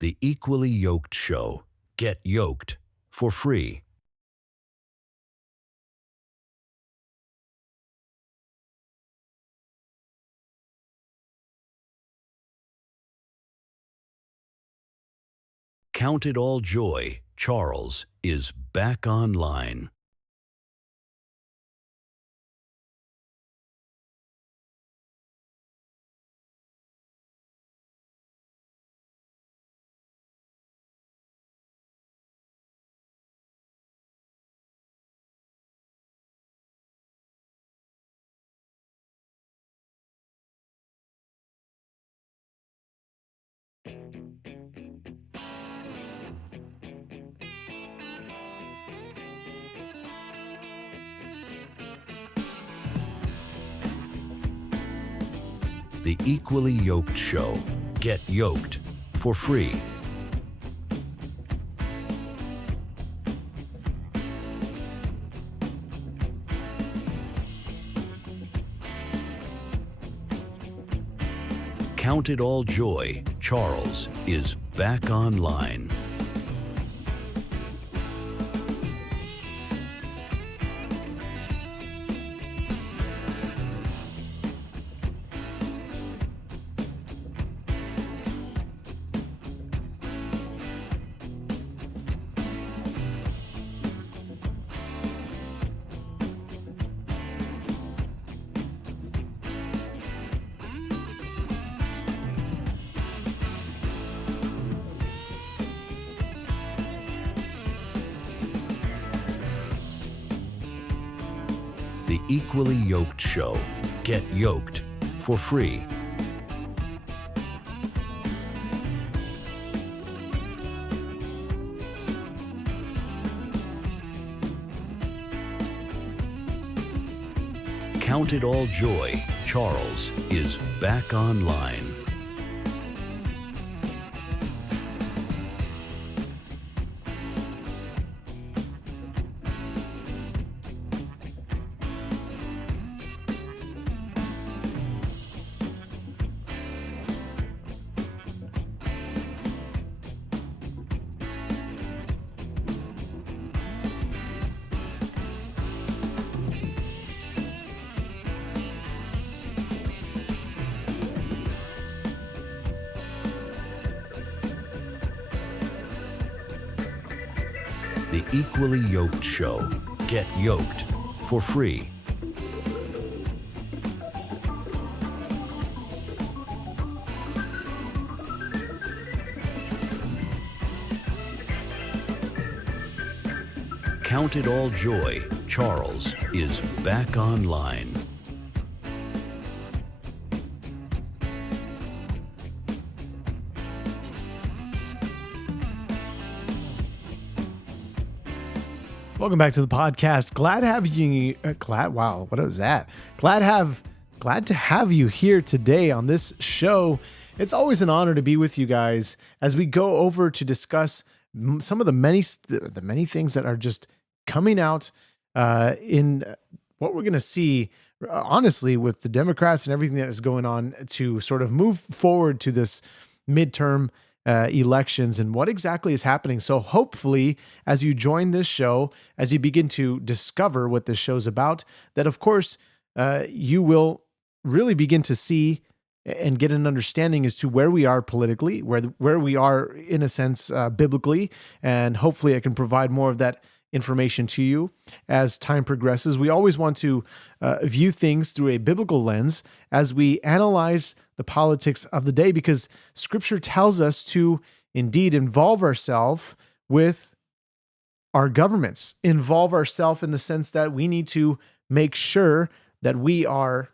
The Equally Yoked Show. Get yoked for free. Count it all joy, Charles is back online. The Equally Yoked Show. Get yoked for free. Count it all joy, Charles is back online. The Equally Yoked Show. Get yoked for free. Count it all joy, Charles is back online. The Equally Yoked Show. Get yoked for free. Count it all joy, Charles is back online. Welcome back to the podcast. Glad to have you. Wow, what was that? Glad to have you here today on this show. It's always an honor to be with you guys as we go over to discuss some of the many things that are just coming out in what we're going to see. Honestly, with the Democrats and everything that is going on to sort of move forward to this midterm elections and what exactly is happening. So hopefully, as you join this show, as you begin to discover what this show's about, that of course you will really begin to see and get an understanding as to where we are politically, where we are in a sense biblically, and hopefully I can provide more of that information to you as time progresses. We always want to view things through a biblical lens as we analyze the politics of the day, because Scripture tells us to indeed involve ourselves with our governments, involve ourselves in the sense that we need to make sure that we are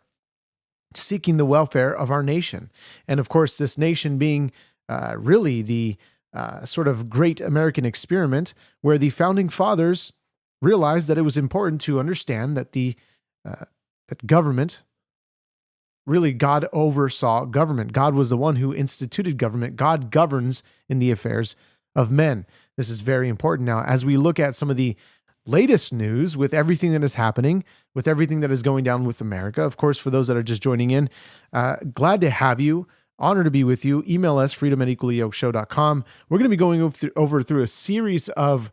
seeking the welfare of our nation. And of course, this nation being really the sort of great American experiment, where the founding fathers realized that it was important to understand that that government, really God oversaw government. God was the one who instituted government. God governs in the affairs of men. This is very important. Now, as we look at some of the latest news with everything that is happening, with everything that is going down with America, of course, for those that are just joining in, glad to have you. Honor to be with you. Email us, freedomequallyyokeshow.com. We're going to be going over through a series of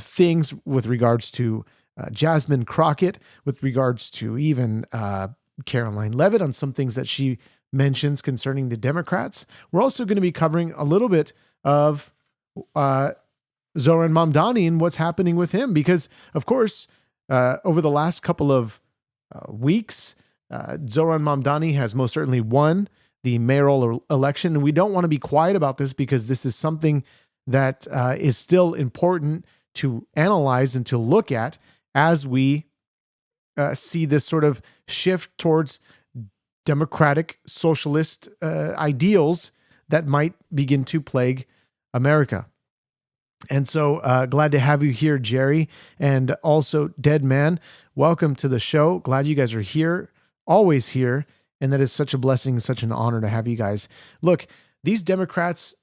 things with regards to Jasmine Crockett, with regards to even Caroline Levitt on some things that she mentions concerning the Democrats. We're also going to be covering a little bit of Zohran Mamdani and what's happening with him, because, of course, over the last couple of weeks, Zohran Mamdani has most certainly won the mayoral election. And we don't want to be quiet about this, because this is something that is still important to analyze and to look at as we see this sort of shift towards democratic socialist ideals that might begin to plague America. And so glad to have you here, Jerry, and also Dead Man. Welcome to the show. Glad you guys are here, always here. And that is such a blessing, such an honor to have you guys. Look, these Democrats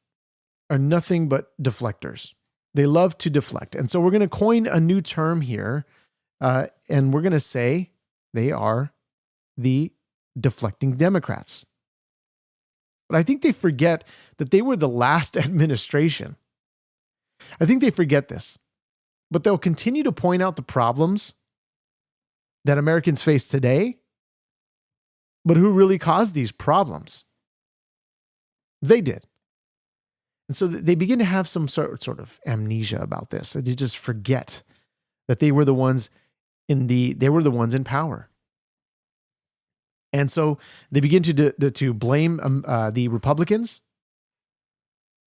are nothing but deflectors. They love to deflect. And so we're going to coin a new term here, and we're going to say they are the deflecting Democrats. But I think they forget that they were the last administration. I think they forget this. But they'll continue to point out the problems that Americans face today. But who really caused these problems? They did. And so they begin to have some sort of amnesia about this. They just forget that they were the ones in power. And so they begin to blame the Republicans.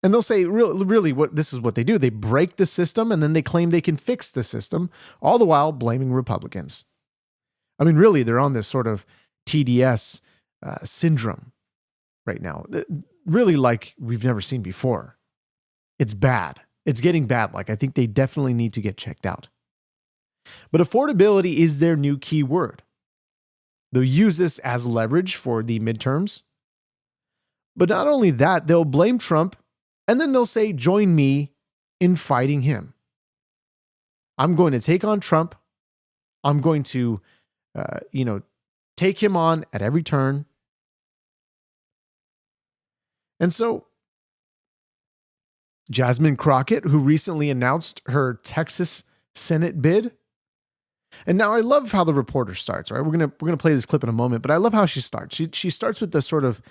And they'll say, really, this is what they do. They break the system, and then they claim they can fix the system, all the while blaming Republicans. I mean, really, they're on this sort of TDS syndrome right now, really like we've never seen before. It's bad. It's getting bad. Like, I think they definitely need to get checked out. But affordability is their new key word. They'll use this as leverage for the midterms. But not only that, they'll blame Trump, and then they'll say, join me in fighting him. I'm going to take on Trump. I'm going to, take him on at every turn. And so Jasmine Crockett, who recently announced her Texas Senate bid. And now I love how the reporter starts, right? We're gonna play this clip in a moment, but I love how she starts. She starts with this sort of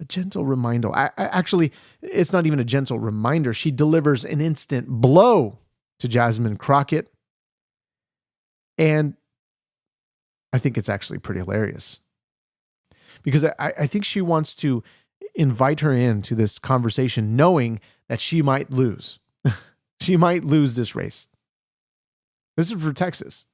a gentle reminder. Actually, it's not even a gentle reminder. She delivers an instant blow to Jasmine Crockett. And I think it's actually pretty hilarious, because I think she wants to invite her into this conversation knowing that she might lose. She might lose this race. This is for Texas.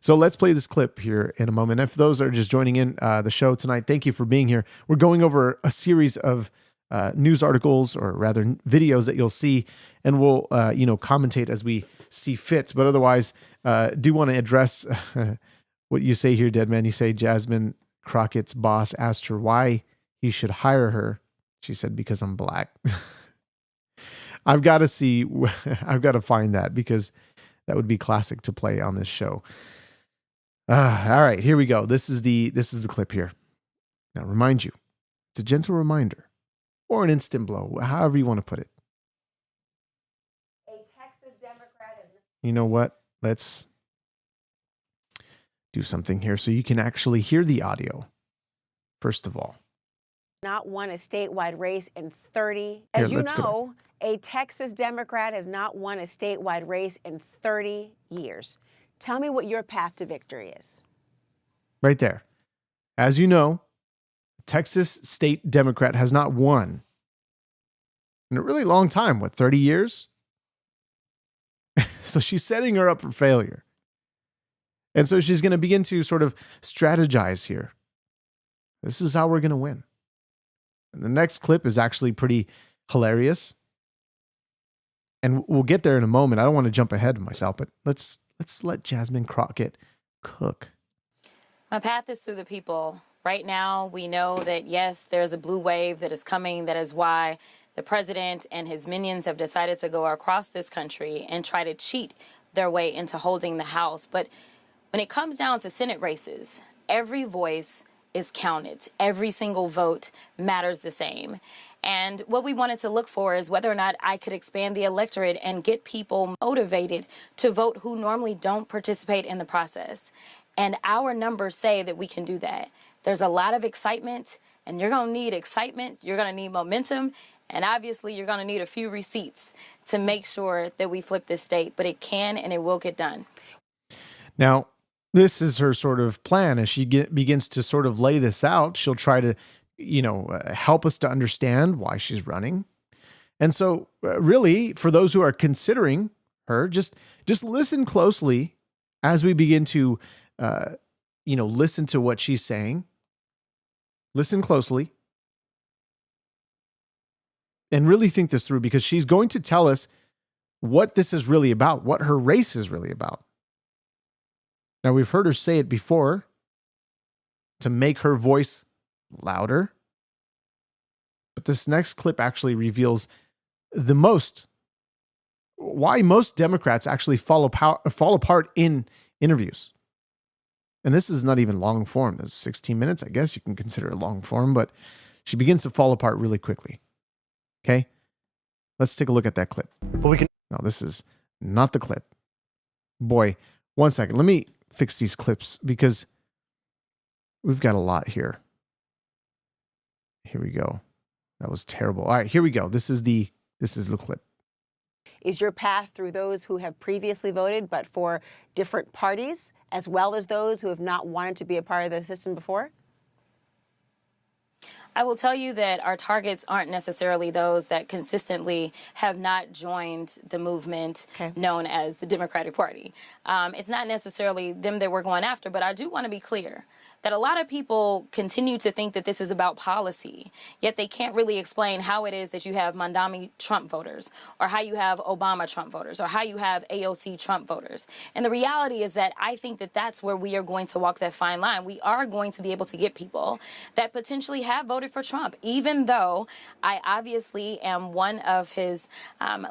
So let's play this clip here in a moment. If those are just joining in the show tonight, thank you for being here. We're going over a series of news articles, or rather videos that you'll see, and we'll commentate as we see fit. But otherwise, do want to address what you say here, Dead Man. You say Jasmine Crockett's boss asked her why he should hire her. She said, because I'm black. I've got to find that, because that would be classic to play on this show. All right, here we go. This is the clip here. Now, remind you, it's a gentle reminder or an instant blow, however you want to put it. A Texas Democrat is... You know what? Let's do something here so you can actually hear the audio. First of all, not won a statewide race in 30. Here, As you let's go. know, a Texas Democrat has not won a statewide race in 30 years. Tell me what your path to victory is. Right there. As you know, Texas state Democrat has not won in a really long time. What, 30 years? So she's setting her up for failure. And so she's going to begin to sort of strategize here. This is how we're going to win. And the next clip is actually pretty hilarious. And we'll get there in a moment. I don't want to jump ahead of myself, but let's let Jasmine Crockett cook. My path is through the people. Right now, we know that, yes, there's a blue wave that is coming. That is why the president and his minions have decided to go across this country and try to cheat their way into holding the House. But when it comes down to Senate races, every voice, is counted. Every single vote matters the same. And what we wanted to look for is whether or not I could expand the electorate and get people motivated to vote who normally don't participate in the process. And our numbers say that we can do that. There's a lot of excitement, and you're going to need excitement. You're going to need momentum. And obviously, you're going to need a few receipts to make sure that we flip this state. But it can and it will get done. Now, this is her sort of plan. As she begins to sort of lay this out, she'll try to, help us to understand why she's running. And so really, for those who are considering her, just listen closely as we begin to, listen to what she's saying. Listen closely and really think this through, because she's going to tell us what this is really about, what her race is really about. Now, we've heard her say it before to make her voice louder, but this next clip actually reveals why most Democrats actually fall apart in interviews. And this is not even long form. It's 16 minutes. I guess you can consider it long form, but she begins to fall apart really quickly. Okay? Let's take a look at that clip. No, this is not the clip. Boy, one second. Let me fix these clips because we've got a lot here. Here we go. That was terrible. All right, here we go. This is the clip. Is your path through those who have previously voted but for different parties, as well as those who have not wanted to be a part of the system before? I will tell you that our targets aren't necessarily those that consistently have not joined the movement known as the Democratic Party. It's not necessarily them that we're going after, but I do want to be clear that a lot of people continue to think that this is about policy, yet they can't really explain how it is that you have Mandami Trump voters, or how you have Obama Trump voters, or how you have AOC Trump voters. And the reality is that I think that that's where we are going to walk that fine line. We are going to be able to get people that potentially have voted for Trump, even though I obviously am one of his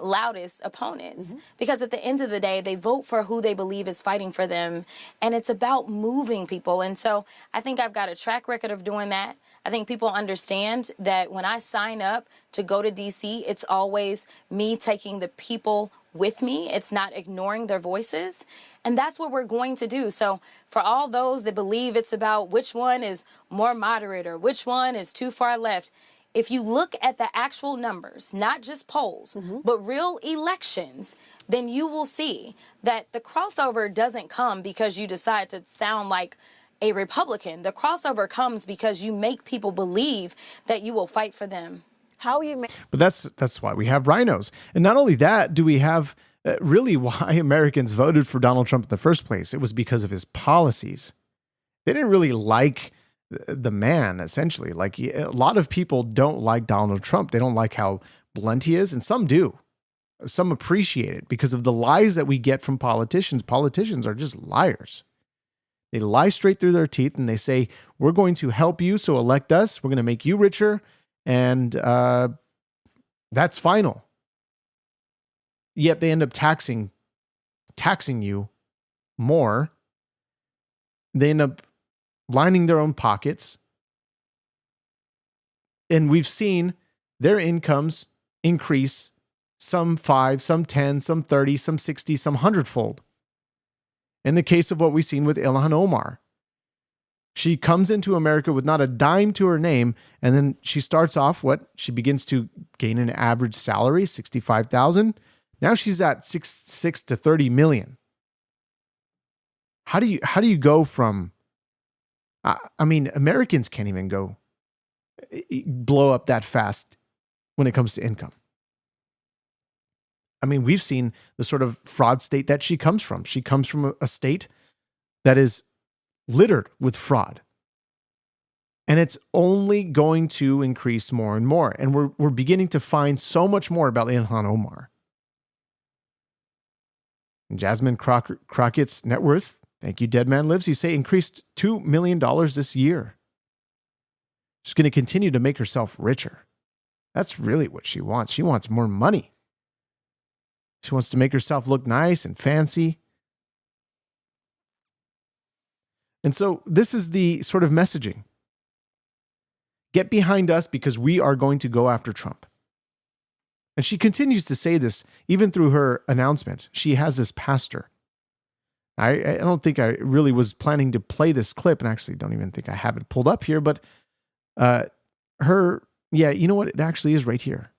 loudest opponents, because at the end of the day, they vote for who they believe is fighting for them, and it's about moving people. And so I think I've got a track record of doing that. I think people understand that when I sign up to go to D.C., it's always me taking the people with me. It's not ignoring their voices. And that's what we're going to do. So for all those that believe it's about which one is more moderate or which one is too far left, if you look at the actual numbers, not just polls, but real elections, then you will see that the crossover doesn't come because you decide to sound like a Republican. The crossover comes because you make people believe that you will fight for them. How you make? But that's why we have rhinos. And not only that, do we have really why Americans voted for Donald Trump in the first place? It was because of his policies. They didn't really like the man, essentially. Like a lot of people don't like Donald Trump. They don't like how blunt he is, and some do. Some appreciate it because of the lies that we get from politicians. Politicians are just liars. They lie straight through their teeth and they say, we're going to help you, so elect us. We're going to make you richer. And that's final. Yet they end up taxing you more. They end up lining their own pockets. And we've seen their incomes increase, some 5, some 10, some 30, some 60, some 100-fold. In the case of what we've seen with Ilhan Omar, she comes into America with not a dime to her name, and then she starts off she begins to gain an average salary, $65,000. Now she's at six to 30 million. How do you go from? I mean, Americans can't even blow up that fast when it comes to income. I mean, we've seen the sort of fraud state that she comes from. She comes from a state that is littered with fraud. And it's only going to increase more and more. And we're beginning to find so much more about Ilhan Omar. And Jasmine Crockett's net worth, thank you, Dead Man Lives, you say, increased $2 million this year. She's going to continue to make herself richer. That's really what she wants. She wants more money. She wants to make herself look nice and fancy. And so this is the sort of messaging Get behind us because we are going to go after Trump. And she continues to say this even through her announcement. She has this pastor. I don't think I really was planning to play this clip, and actually don't even think I have it pulled up here, but you know what? It actually is right here.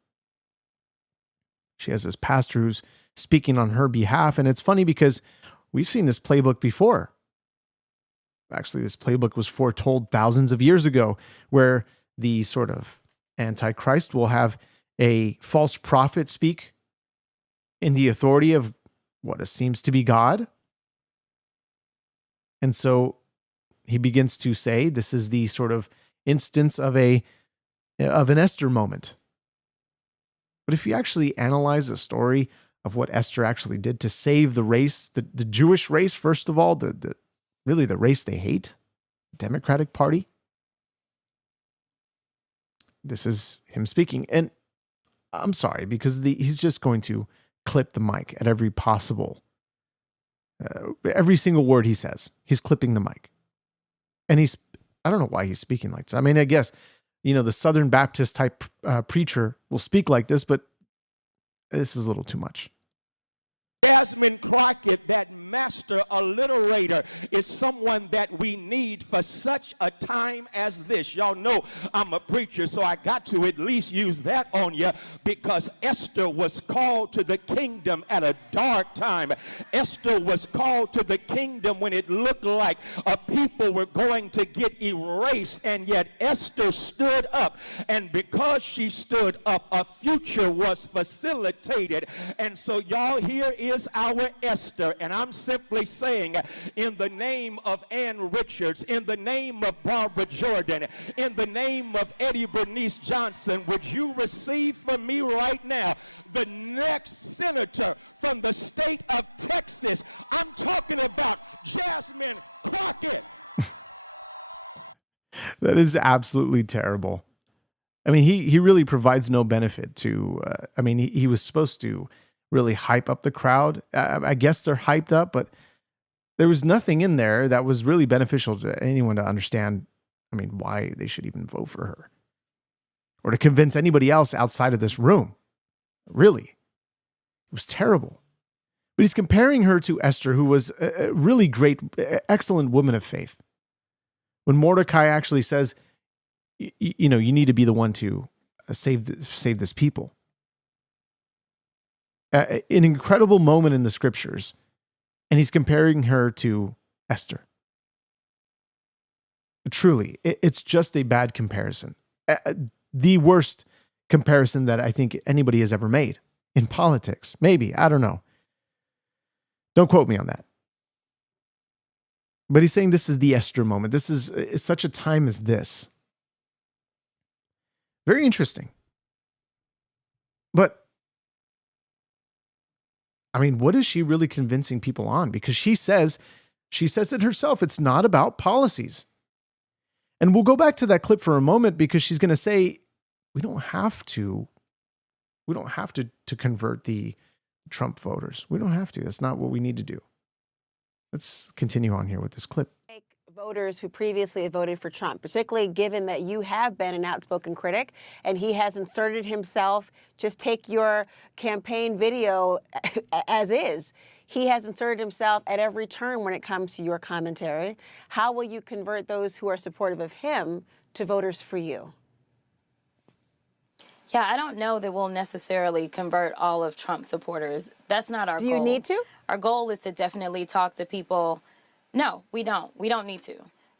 She has this pastor who's speaking on her behalf, and it's funny because we've seen this playbook before. Actually, this playbook was foretold thousands of years ago, where the sort of Antichrist will have a false prophet speak in the authority of what seems to be God. And so he begins to say this is the sort of instance of an Esther moment. But if you actually analyze the story of what Esther actually did to save the race, the Jewish race, first of all, really the race they hate, the Democratic Party. This is him speaking. And I'm sorry, because he's just going to clip the mic at every possible, every single word he says. He's clipping the mic. And I don't know why he's speaking like this. I mean, I guess, the Southern Baptist type preacher will speak like this, but this is a little too much. Jasmine Crockett, that master alliterator, is someone that we need for such a time as this. Y'all know I'm a preacher, so I got to at least use that on you, because Esther was called to the kingdom at a dark time. Esther was called to the kingdom when it looked like a people were going to get erased, and yet Esther stood up, and because she stood up, a future was facilitated. And so y'all, here is our Esther, and I'm simply saying, in the name of Ann Richards, in the name of Barbara Jordan, in the name of Eddie Bernice Johnson, would you receive from me right now the next senator from the state of Texas? I'm talking about Jasmine Crockett. That is absolutely terrible. I mean, he really provides no benefit to, he was supposed to really hype up the crowd. I guess they're hyped up, but there was nothing in there that was really beneficial to anyone to understand, why they should even vote for her or to convince anybody else outside of this room. Really. It was terrible. But he's comparing her to Esther, who was a really great, excellent woman of faith. When Mordecai actually says, you need to be the one to save this people. An incredible moment in the scriptures, and he's comparing her to Esther. Truly, it's just a bad comparison. The worst comparison that I think anybody has ever made in politics. Maybe, I don't know. Don't quote me on that. But he's saying this is the Esther moment. This is such a time as this. Very interesting. But what is she really convincing people on? Because she says it herself. It's not about policies. And we'll go back to that clip for a moment, because she's going to say, we don't have to convert the Trump voters. We don't have to. That's not what we need to do. Let's continue on here with this clip. Voters who previously voted for Trump, particularly given that you have been an outspoken critic and he has inserted himself. Just take your campaign video as is. He has inserted himself at every turn when it comes to your commentary. How will you convert those who are supportive of him to voters for you? Yeah, I don't know that we'll necessarily convert all of Trump supporters. That's not our goal. Do you need to? Our goal is to definitely talk to people. No, we don't. We don't need to.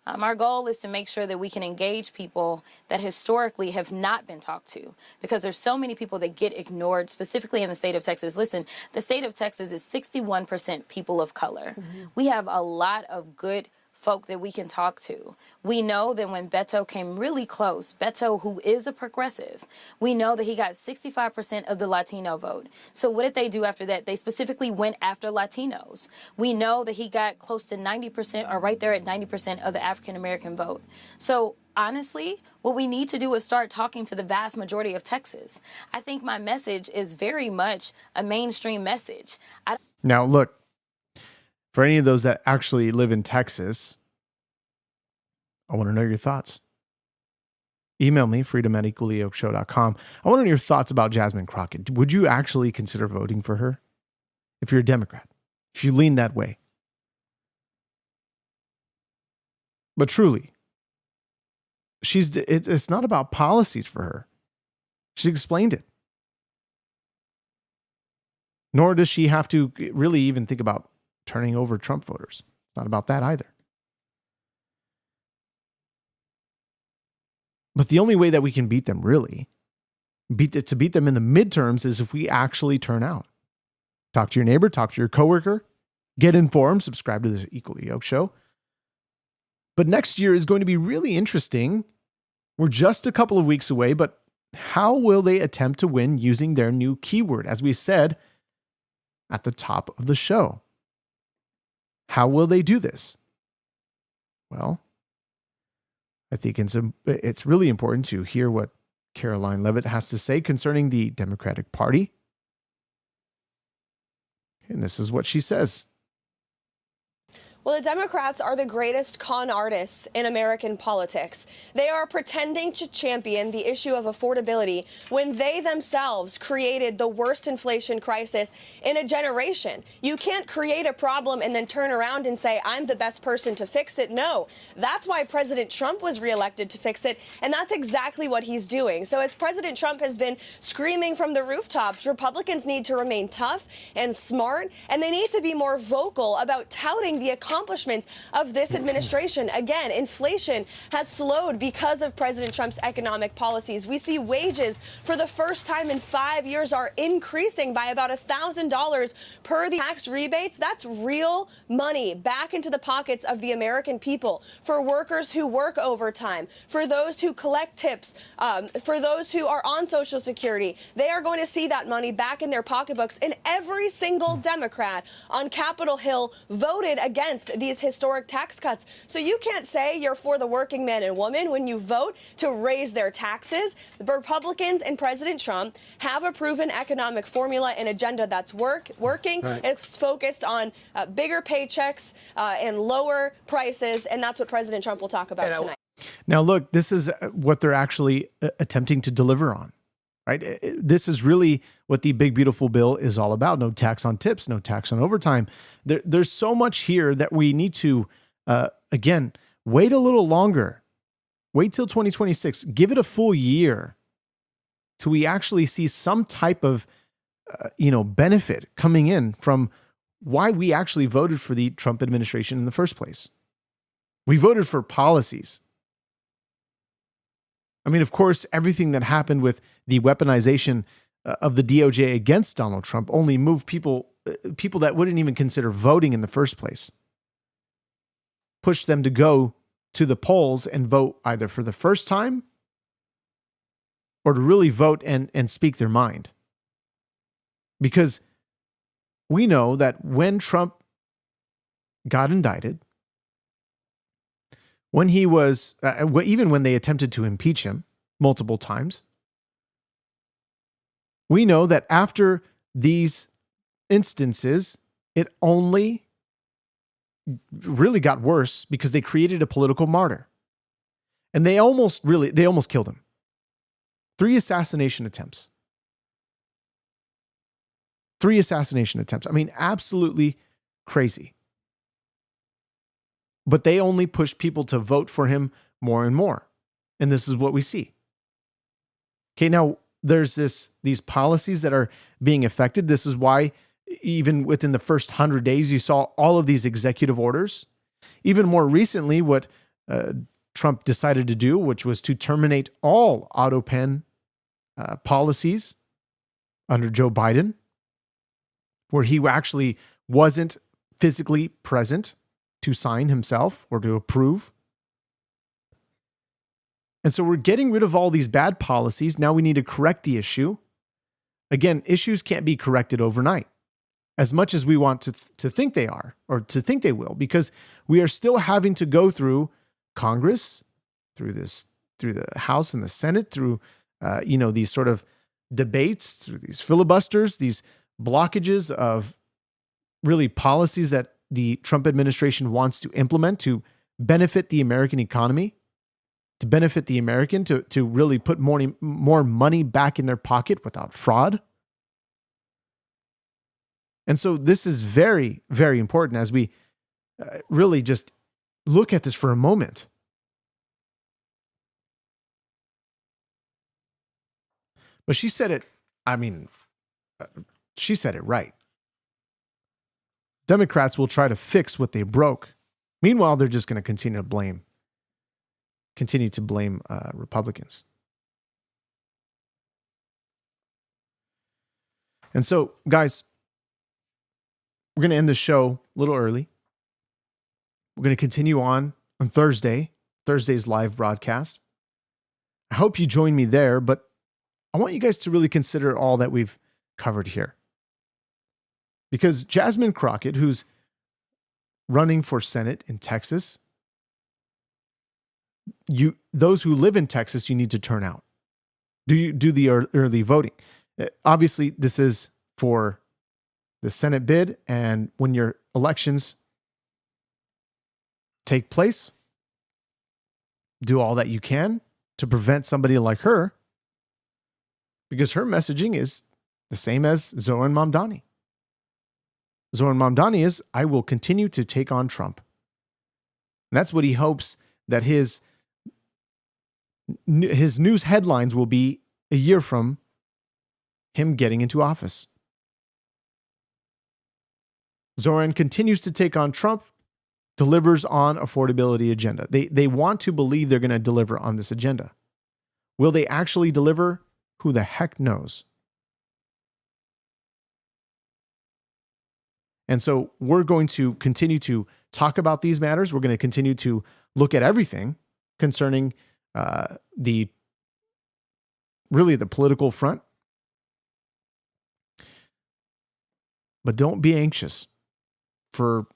Our goal is to make sure that we can engage people that historically have not been talked to, because there's so many people that get ignored, specifically in the state of Texas. Listen, the state of Texas is 61% people of color. Mm-hmm. We have a lot of good folk that we can talk to. We know that when Beto came really close, Beto, who is a progressive, we know that he got 65% of the Latino vote. So what did they do after that? They specifically went after Latinos. We know that he got close to 90%, or right there at 90% of the African American vote. So honestly, what we need to do is start talking to the vast majority of Texas. I think my message is very much a mainstream message. Now, look, for any of those that actually live in Texas, I want to know your thoughts. email me, freedom@equallyyokeshow.com. I want to know your thoughts about Jasmine Crockett. Would you actually consider voting for her if you're a Democrat, if you lean that way? But truly, it's not about policies for her. She explained it. Nor does she have to really even think about turning over Trump voters. It's not about that either. But the only way that we can beat them, really, to beat them in the midterms, is if we actually turn out. Talk to your neighbor, talk to your coworker, get informed, subscribe to the Equally Yoked Show. But next year is going to be really interesting. We're just a couple of weeks away, but how will they attempt to win using their new keyword? As we said at the top of the show, how will they do this? Well, I think it's really important to hear what Caroline Leavitt has to say concerning the Democratic Party. And this is what she says. Well, the Democrats are the greatest con artists in American politics. They are pretending to champion the issue of affordability when they themselves created the worst inflation crisis in a generation. You can't create a problem and then turn around and say, I'm the best person to fix it. No, that's why President Trump was reelected, to fix it. And that's exactly what he's doing. So as President Trump has been screaming from the rooftops, Republicans need to remain tough and smart, and they need to be more vocal about touting the accomplishments of this administration. Again, inflation has slowed because of President Trump's economic policies. We see wages for the first time in 5 years are increasing by about $1,000 per the tax rebates. That's real money back into the pockets of the American people, for workers who work overtime, for those who collect tips, for those who are on Social Security. They are going to see that money back in their pocketbooks, and every single Democrat on Capitol Hill voted against these historic tax cuts. So you can't say you're for the working man and woman when you vote to raise their taxes. The Republicans and President Trump have a proven economic formula and agenda that's working. Right. It's focused on bigger paychecks and lower prices, and that's what President Trump will talk about tonight. Now, look, this is what they're actually attempting to deliver on. Right? This is really what the big, beautiful bill is all about. No tax on tips, no tax on overtime. There's so much here that we need to, again, wait a little longer. Wait till 2026. Give it a full year till we actually see some type of, benefit coming in from why we actually voted for the Trump administration in the first place. We voted for policies. I mean, of course, everything that happened with the weaponization of the DOJ against Donald Trump only moved people that wouldn't even consider voting in the first place, pushed them to go to the polls and vote either for the first time or to really vote and speak their mind. Because we know that when Trump got indicted, when he was, even when they attempted to impeach him multiple times, we know that after these instances, it only really got worse because they created a political martyr. And they almost killed him. 3 assassination attempts. 3 assassination attempts. I mean, absolutely crazy. But they only push people to vote for him more and more. And this is what we see. Okay, now there's these policies that are being affected. This is why even within the first 100 days, you saw all of these executive orders. Even more recently, what Trump decided to do, which was to terminate all auto pen policies under Joe Biden, where he actually wasn't physically present to sign himself or to approve. And so we're getting rid of all these bad policies. Now we need to correct the issue. Again, issues can't be corrected overnight, as much as we want to think they are, or to think they will, because we are still having to go through Congress, through the House and the Senate, through these sort of debates, through these filibusters, these blockages of really policies that the Trump administration wants to implement to benefit the American economy, to benefit the American, to really put more money back in their pocket without fraud. And so this is very, very important as we really just look at this for a moment. But she said it, she said it right. Democrats will try to fix what they broke. Meanwhile, they're just going to continue to blame Republicans. And so, guys, we're going to end the show a little early. We're going to continue on Thursday's live broadcast. I hope you join me there, but I want you guys to really consider all that we've covered here. Because Jasmine Crockett, who's running for Senate in Texas, those who live in Texas, you need to turn out. Do the early voting. Obviously, this is for the Senate bid, and when your elections take place, do all that you can to prevent somebody like her, because her messaging is the same as Zohran Mamdani. Zohran Mamdani is, I will continue to take on Trump. And that's what he hopes that his news headlines will be a year from him getting into office. Zohran continues to take on Trump, delivers on affordability agenda. They want to believe they're going to deliver on this agenda. Will they actually deliver? Who the heck knows? And so we're going to continue to talk about these matters. We're going to continue to look at everything concerning the political front. But don't be anxious for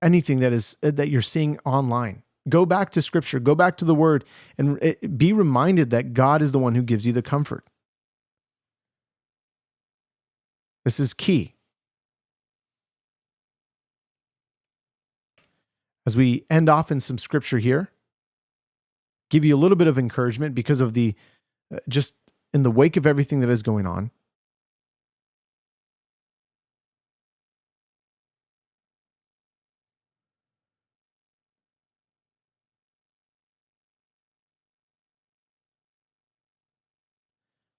anything that you're seeing online. Go back to Scripture, go back to the Word, and be reminded that God is the one who gives you the comfort. This is key. As we end off in some Scripture here, give you a little bit of encouragement because of the just in the wake of everything that is going on.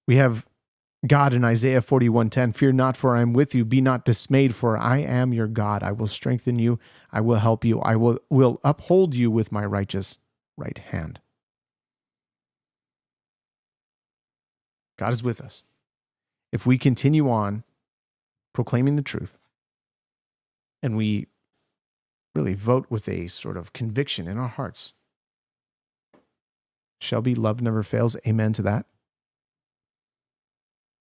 We have God in Isaiah 41:10, fear not, for I am with you. Be not dismayed, for I am your God. I will strengthen you. I will help you. I will uphold you with my righteous right hand. God is with us. If we continue on proclaiming the truth and we really vote with a sort of conviction in our hearts, Shelby, love never fails. Amen to that.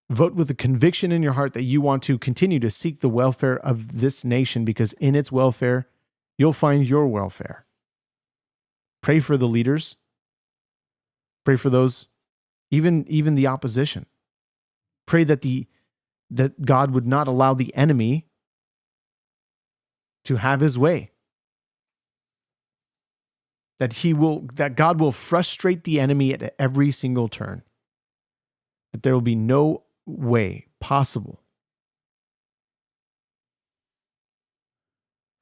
Vote with a conviction in your heart that you want to continue to seek the welfare of this nation, because in its welfare, you'll find your welfare. Pray for the leaders. Pray for those, even the opposition. Pray that God would not allow the enemy to have his way. That God will frustrate the enemy at every single turn. That there will be no way possible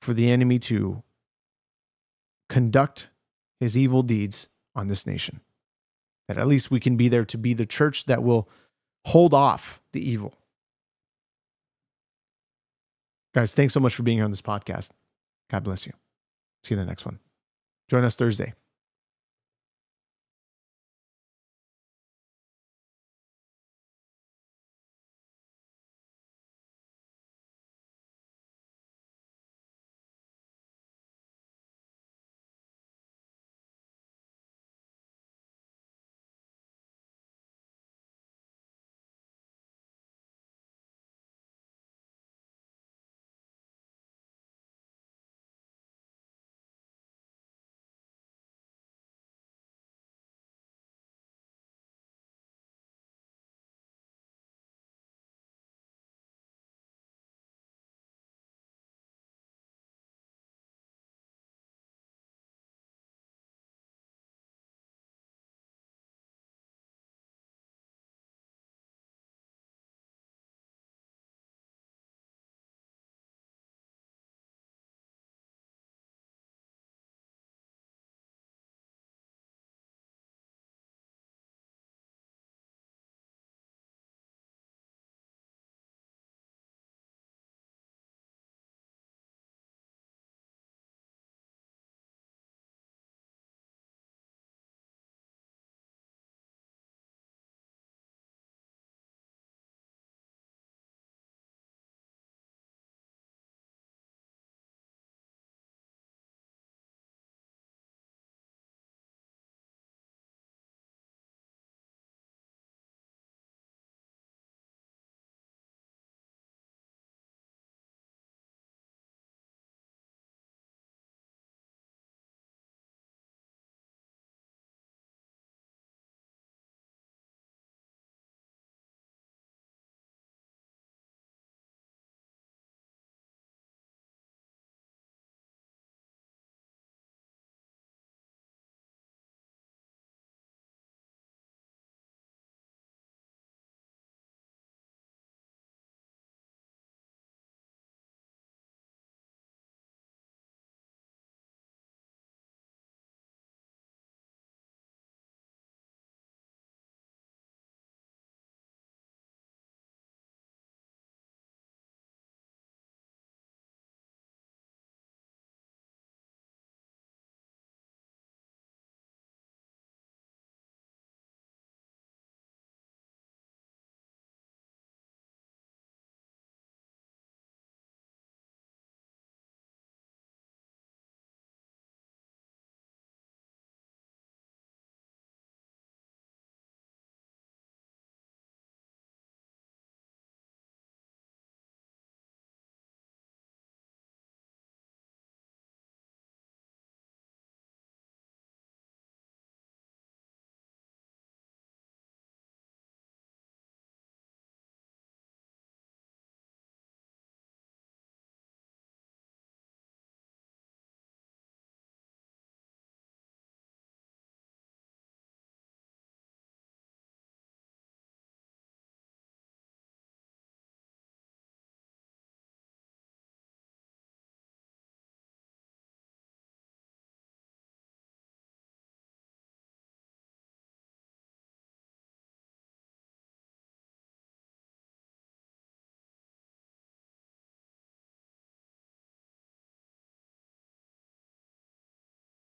for the enemy to conduct his evil deeds on this nation. That at least we can be there to be the church that will hold off the evil. Guys, thanks so much for being here on this podcast. God bless you. See you in the next one. Join us Thursday.